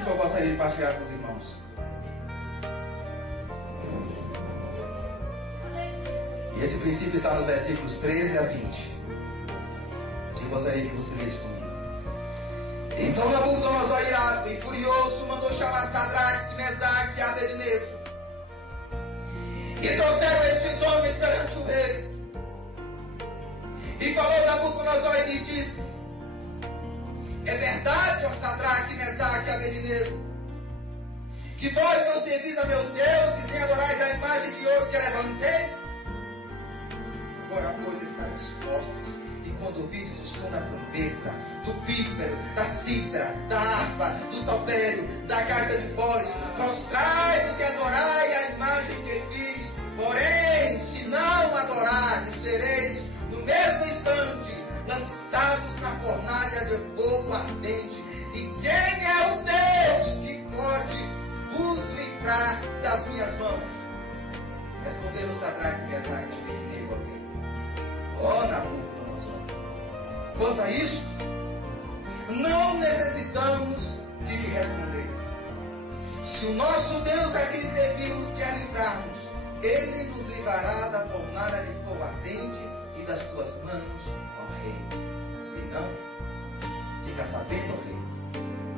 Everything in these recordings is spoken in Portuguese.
princípio que eu gostaria de partilhar com os irmãos. E esse princípio está nos versículos 13 a 20. Eu gostaria que você lesse comigo. Então Nabucodonosor, irado e furioso, mandou chamar Sadraque, Mesaque e Abednego. E trouxeram estes homens perante o rei. E falou Nabucodonosor e lhe disse: é verdade, ó Sadraque, Mesaque e Abednego, que vós não servis a meus deuses, nem adorais a imagem de ouro que levantei? Agora, pois, estáis dispostos, e quando ouvides o som da trombeta, do pífero, da cítara, da harpa, do saltério, da gaita de foles, prostrai-vos e adorai a imagem que fiz. Porém, se não adorardes, sereis no mesmo instante lançados na fornalha de fogo ardente. E quem é o Deus que pode vos livrar das minhas mãos? Responderam Sadraque, Mesaque e Abednego ao rei: ó Nabucodonosor, quanto a isto, não necessitamos de te responder. Se o nosso Deus a quem servimos quer livrar-nos, Ele nos livrará da fornalha de fogo ardente e das tuas mãos, ó rei. Se não, fica sabendo, ó rei,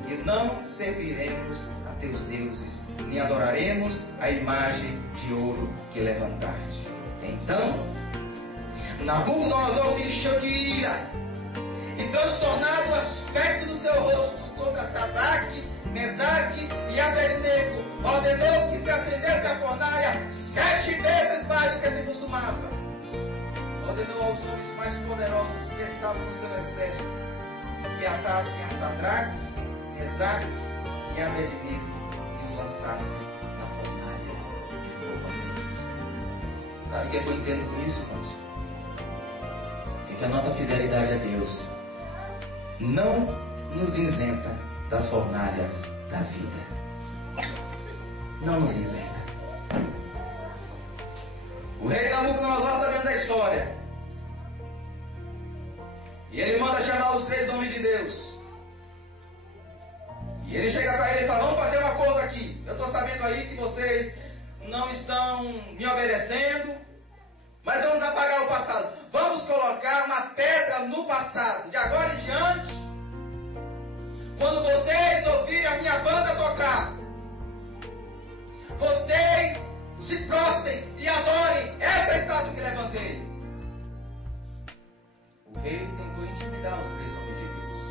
que não serviremos a teus deuses, nem adoraremos a imagem de ouro que levantaste. Então Nabucodonosor se encheu de ira, e transtornado o aspecto do seu rosto contra Sadraque, Mesaque e Abednego, ordenou que se acendesse a fornalha 7 vezes mais do que se costumava. Ordenou aos homens mais poderosos que estavam no seu exército que atassem a Sadraque, Mesaque e Abednego e os lançassem na fornalha de fogo ardente. Sabe o que eu entendo com isso, irmãos? É que a nossa fidelidade a Deus não nos isenta das fornalhas da vida. Não nos isenta. O rei Nabucodonosor, sabendo da história, e ele manda chamar os 3 homens de Deus. E ele chega para ele e fala: vamos fazer um acordo aqui. Eu estou sabendo aí que vocês não estão me obedecendo, mas vamos apagar o passado. Vamos colocar uma pedra no passado. De agora em diante, quando vocês ouvirem a minha banda tocar, vocês se prostrem e adorem essa estátua que levantei. O rei tentou intimidar os 3 homens de Deus.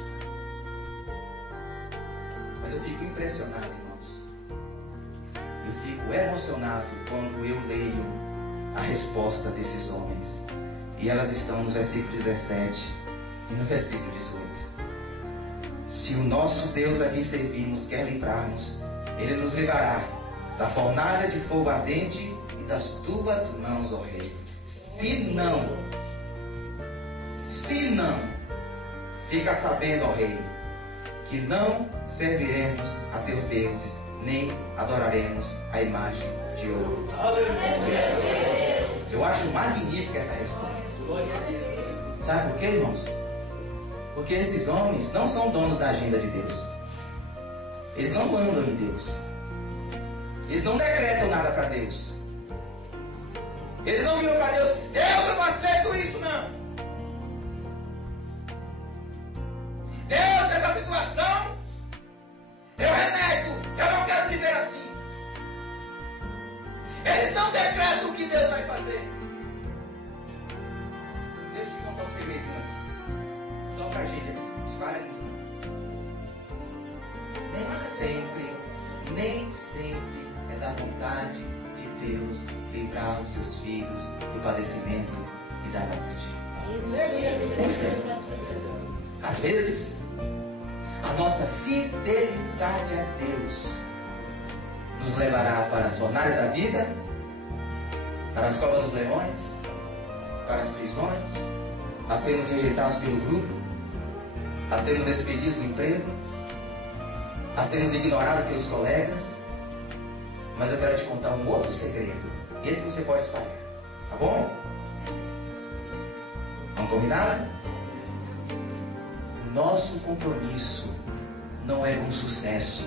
Mas eu fico impressionado, irmãos. Eu fico emocionado quando eu leio a resposta desses homens. E elas estão nos versículos 17 e no versículo 18. Se o nosso Deus a quem servimos quer livrar-nos, Ele nos livrará da fornalha de fogo ardente e das tuas mãos, ó rei. Se não, fica sabendo, ó rei, que não serviremos a teus deuses, nem adoraremos a imagem de ouro. Eu acho magnífica essa resposta. Sabe por quê, irmãos? Porque esses homens não são donos da agenda de Deus. Eles não mandam em Deus. Eles não decretam nada para Deus. Eles não viram para Deus: Deus, eu não aceito isso, não. Deus, essa situação eu renego. Eu não quero viver assim. Eles não decretam o que Deus vai fazer. Deixa eu te contar um segredinho aqui. Só pra gente aqui. Não espalha muito não. Nem sempre é da vontade de Deus livrar os seus filhos do padecimento e da morte. Nem sempre. Às vezes, a nossa fidelidade a Deus nos levará para as fornalhas da vida, para as covas dos leões, para as prisões, a sermos rejeitados pelo grupo, a sermos despedidos do emprego, a sermos ignorados pelos colegas. Mas eu quero te contar um outro segredo. Esse você pode espalhar, tá bom? Vamos combinar? O nosso compromisso não é com sucesso,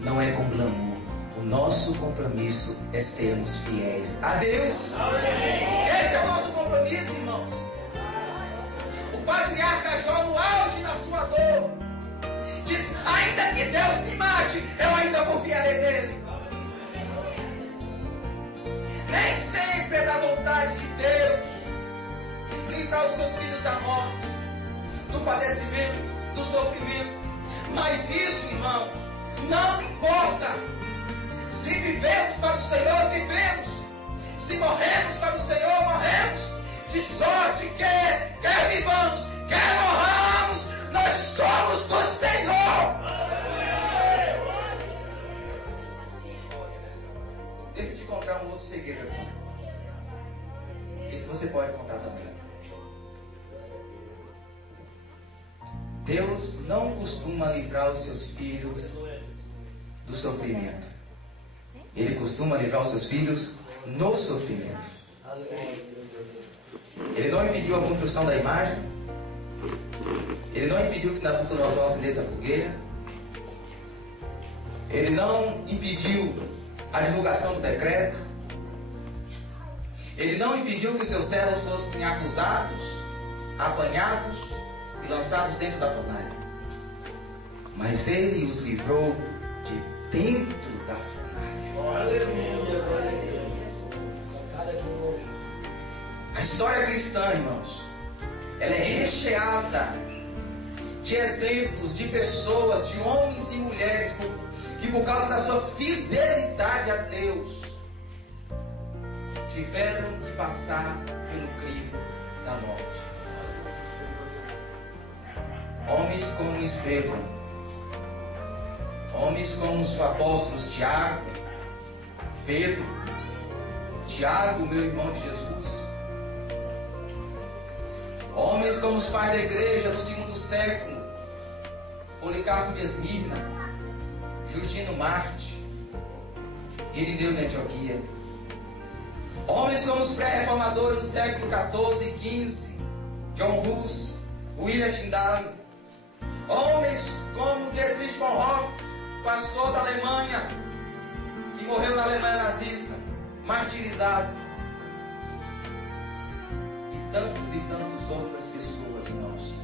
não é com glamour. O nosso compromisso é sermos fiéis a Deus. Esse é o nosso compromisso, irmãos. O patriarca Jó, no auge da sua dor, diz: ainda que Deus me mate, eu ainda confiarei nele. Nem sempre é da vontade de Deus livrar os seus filhos da morte, do padecimento, do sofrimento. Mas isso, irmãos, não importa. Se vivemos para o Senhor, vivemos. Se morremos para o Senhor, morremos. De sorte que, quer vivamos, quer morramos, nós somos do Senhor. Deixa eu te contar um outro segredo aqui. Esse você pode contar também. Deus não costuma livrar os seus filhos do sofrimento. Ele costuma livrar os seus filhos no sofrimento. Ele não impediu a construção da imagem. Ele não impediu que Nabucodonosor acendesse a fogueira. Ele não impediu a divulgação do decreto. Ele não impediu que os seus servos fossem acusados, apanhados e lançados dentro da fornalha. Mas ele os livrou de dentro da fornalha. A história cristã, irmãos, ela é recheada de exemplos de pessoas, de homens e mulheres que por causa da sua fidelidade a Deus tiveram que passar pelo crivo da morte. Homens como Estevão, homens como os apóstolos Tiago, Pedro, Tiago, meu irmão de Jesus, homens como os pais da igreja do segundo século, Policarpo de Esmirna, Justino Marte, Irineu de Antioquia, homens como os pré-reformadores do século XIV e XV, John Hus, William Tyndale, homens como Dietrich Bonhoeffer, pastor da Alemanha, que morreu na Alemanha nazista, martirizado, e tantas outras pessoas, irmãos,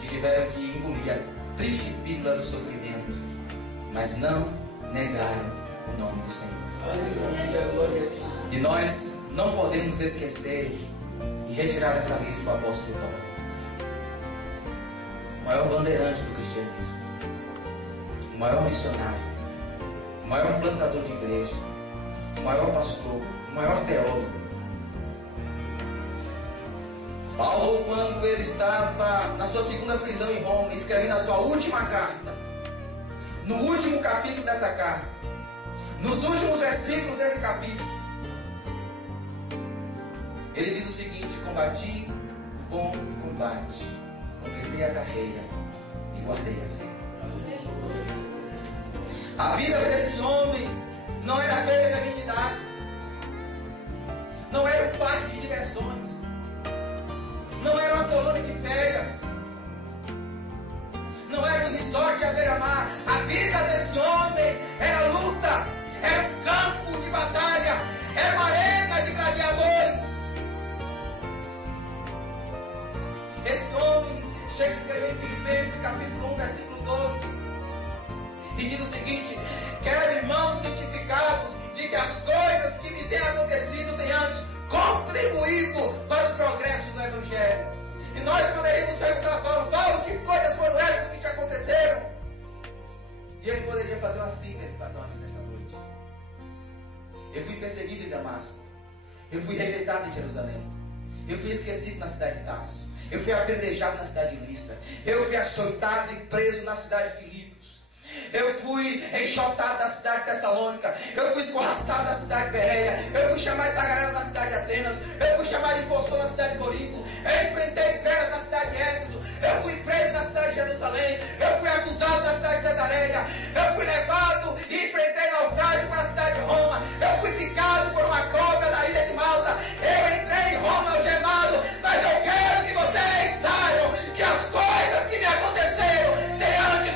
que tiveram que engolir a triste pílula do sofrimento, mas não negaram o nome do Senhor. E nós não podemos esquecer e retirar dessa lista o apóstolo Paulo, o maior bandeirante do cristianismo, o maior missionário, o maior plantador de igreja, o maior pastor, o maior teólogo. Paulo, quando ele estava na sua segunda prisão em Roma, escrevendo a sua última carta, no último capítulo dessa carta, nos últimos versículos desse capítulo, ele diz o seguinte: combati o bom combate, completei a carreira e guardei a fé. A vida desse homem não era feita de amenidades, não era um parque de diversões, não era uma colônia de férias, não era um resort à beira-mar. A vida desse homem era luta, era um campo de batalha, era uma arena de gladiadores. Esse homem chega a escrever em Filipenses capítulo 1, versículo 12, e diz o seguinte: quero, irmãos, cientificados de que as coisas que me têm acontecido têm antes contribuído para o progresso do Evangelho. E nós poderíamos perguntar a Paulo: Paulo, que coisas foram essas que te aconteceram? E ele poderia fazer uma síntese para nós nessa noite. Eu fui perseguido em Damasco, eu fui rejeitado em Jerusalém, eu fui esquecido na cidade de Tarso, eu fui apedrejado na cidade de Listra, eu fui açoitado e preso na cidade de Filipos, eu fui enxotado da cidade de Tessalônica, eu fui escorraçado da cidade de Bereia, eu fui chamado de tagarela na cidade de Atenas, eu fui chamado de impostor na cidade de Corinto, eu enfrentei feras na cidade de Éfeso, eu fui preso na cidade de Jerusalém, eu fui acusado na cidade de Cesareia, eu fui levado e enfrentei naufrágio para a cidade de Roma, eu fui picado por uma cobra na ilha de Malta, eu entrei em Roma algemado. Mas eu quero que vocês saibam que as coisas que me aconteceram têm antes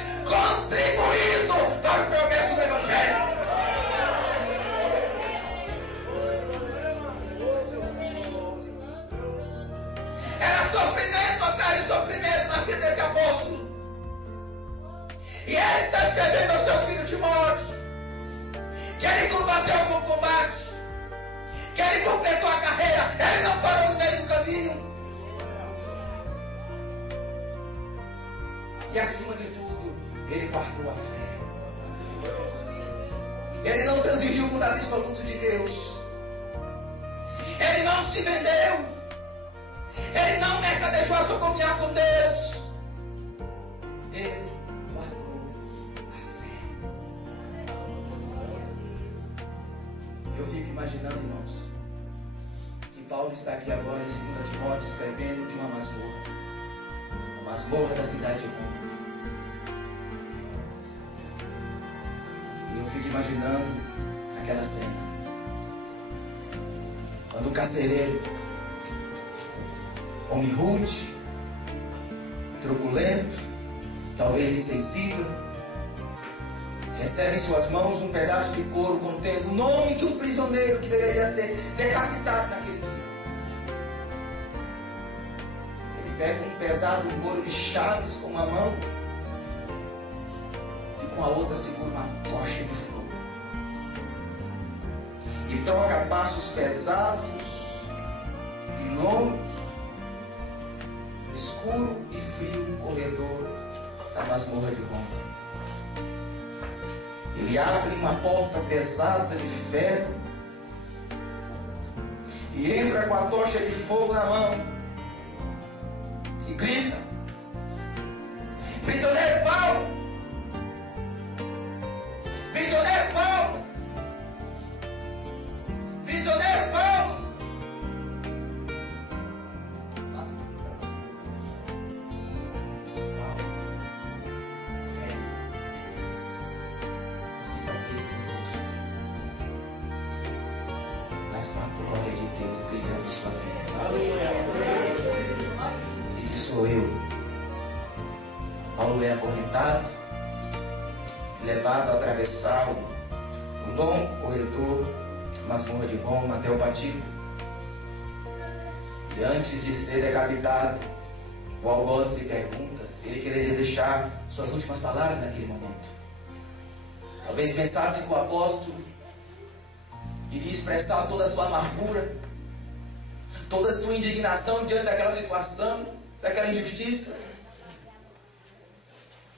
até o bom combate, que ele completou a carreira, ele não parou no meio do caminho. E acima de tudo, ele guardou a fé. Ele não transigiu com os absolutos de Deus. Ele não se vendeu. Ele não mercadejou a sua comunhão com Deus. Ele guardou a fé. Eu fico imaginando, irmãos, que Paulo está aqui agora em 2 Timóteo escrevendo de uma masmorra. A masmorra da cidade de Roma. E eu fico imaginando aquela cena. Quando o carcereiro, homem rude, truculento, talvez insensível, recebe em suas mãos um pedaço de couro contendo o nome de um prisioneiro que deveria ser decapitado naquele dia. Ele pega um pesado couro de chaves com uma mão e com a outra segura uma tocha de fogo. E troca passos pesados e longos no escuro e frio corredor da masmorra de Roma. Ele abre uma porta pesada de ferro e entra com a tocha de fogo na mão e grita: prisioneiro Paulo! Prisioneiro Paulo! Prisioneiro Paulo! Paulo, fé, cicatriz no rosto, mas com a glória de Deus brilhando em sua vida. E que sou eu. Paulo é acorrentado, levado a atravessar o longo corredor, masmorra de Roma até o patíbulo. E antes de ser decapitado, o algoz lhe pergunta se ele quereria deixar suas últimas palavras naquele momento. Talvez pensasse que o apóstolo iria expressar toda a sua amargura, toda a sua indignação diante daquela situação, daquela injustiça.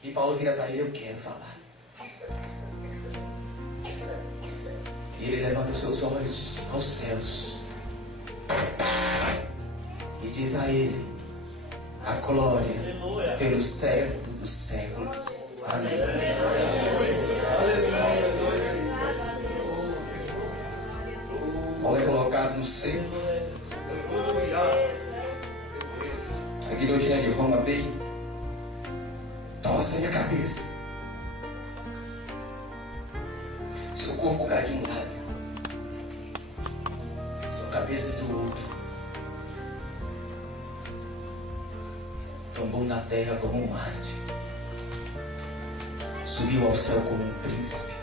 E Paulo vira para ele: eu quero falar. E ele levanta os seus olhos aos céus e diz a ele a glória pelos séculos dos séculos. Amém. Paulo é colocado no centro. A guilhotina de Roma vem, torce a cabeça, seu corpo cai de um lado, sua cabeça do outro. Tombou na terra como um Marte, subiu ao céu como um príncipe.